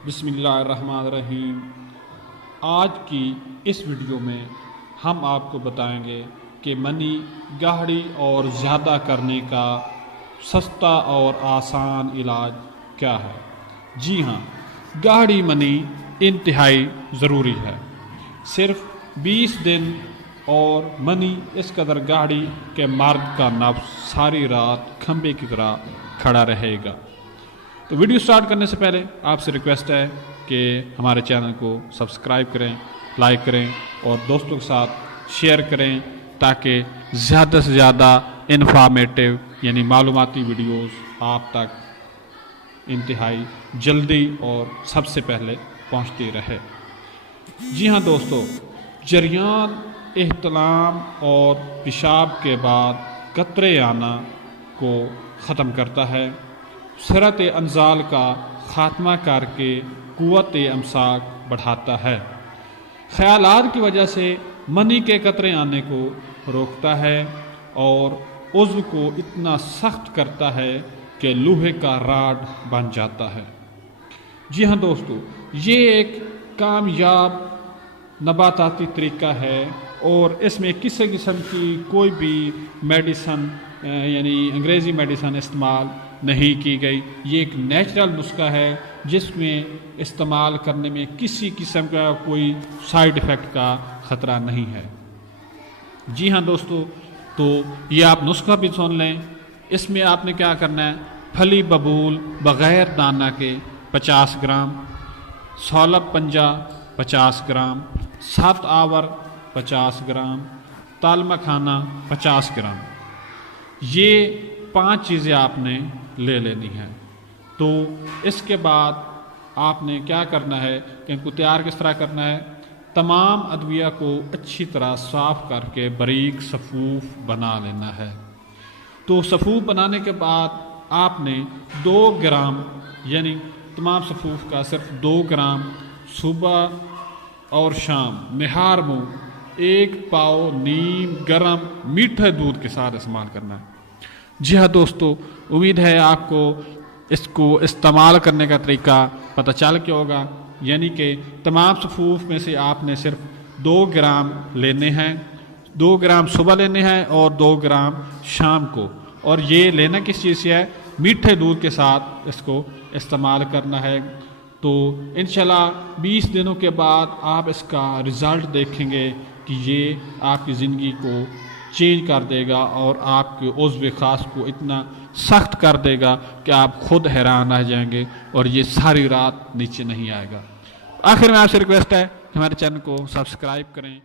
बिस्मिल्लाहिर्रहमानिर्रहीम। आज की इस वीडियो में हम आपको बताएंगे कि मनी गाढ़ी और ज़्यादा करने का सस्ता और आसान इलाज क्या है। जी हाँ, गाढ़ी मनी इंतहाई ज़रूरी है। सिर्फ 20 दिन और मनी इस कदर गाढ़ी के मर्द का नफ्स सारी रात खंबे की तरह खड़ा रहेगा। तो वीडियो स्टार्ट करने से पहले आपसे रिक्वेस्ट है कि हमारे चैनल को सब्सक्राइब करें, लाइक करें और दोस्तों के साथ शेयर करें ताकि ज़्यादा से ज़्यादा इन्फॉर्मेटिव यानी मालूमाती वीडियोस आप तक इंतहाई जल्दी और सबसे पहले पहुंचती रहे। जी हाँ दोस्तों, जरियान, एहतलाम और पेशाब के बाद कतरे आना को ख़त्म करता है। सरत अंजाल का ख़ात्मा करके कुव्वत अमसाक बढ़ाता है। ख़यालात की वजह से मनी के कतरे आने को रोकता है और उज़्व को इतना सख्त करता है कि लोहे का राड बन जाता है। जी हाँ दोस्तों, ये एक कामयाब नबाताती तरीका है और इसमें किसी किस्म की कोई भी मेडिसन यानी अंग्रेज़ी मेडिसन इस्तेमाल नहीं की गई। ये एक नेचुरल नुस्खा है जिसमें इस्तेमाल करने में किसी किस्म का कोई साइड इफ़ेक्ट का ख़तरा नहीं है। जी हाँ दोस्तों, तो ये आप नुस्खा भी सुन लें। इसमें आपने क्या करना है, फली बबूल बग़ैर दाना के 50 ग्राम, सौलब पंजा 50 ग्राम, 7 आवर 50 ग्राम, ताल मखाना 50 ग्राम, ये 5 चीज़ें आपने ले लेनी है। तो इसके बाद आपने क्या करना है कि इनको तैयार किस तरह करना है, तमाम अदविया को अच्छी तरह साफ़ करके बारीक सफ़ूफ बना लेना है। तो सफ़ूफ बनाने के बाद आपने 2 ग्राम यानी तमाम सफ़ूफ का सिर्फ 2 ग्राम सुबह और शाम निहार मुँह 1 पाव नीम गरम मीठे दूध के साथ इस्तेमाल करना है। जी हाँ दोस्तों, उम्मीद है आपको इसको इस्तेमाल करने का तरीका पता चल गया होगा। यानी कि तमाम सफ़ूफ में से आपने सिर्फ 2 ग्राम लेने हैं, 2 ग्राम सुबह लेने हैं और 2 ग्राम शाम को। और ये लेना किस चीज़ से है, मीठे दूध के साथ इसको इस्तेमाल करना है। तो इंशाल्लाह 20 दिनों के बाद आप इसका रिज़ल्ट देखेंगे कि ये आपकी ज़िंदगी को चेंज कर देगा और आपके उज़्व ख़ास को इतना सख्त कर देगा कि आप खुद हैरान रह जाएंगे और ये सारी रात नीचे नहीं आएगा। आखिर में आपसे रिक्वेस्ट है कि हमारे चैनल को सब्सक्राइब करें।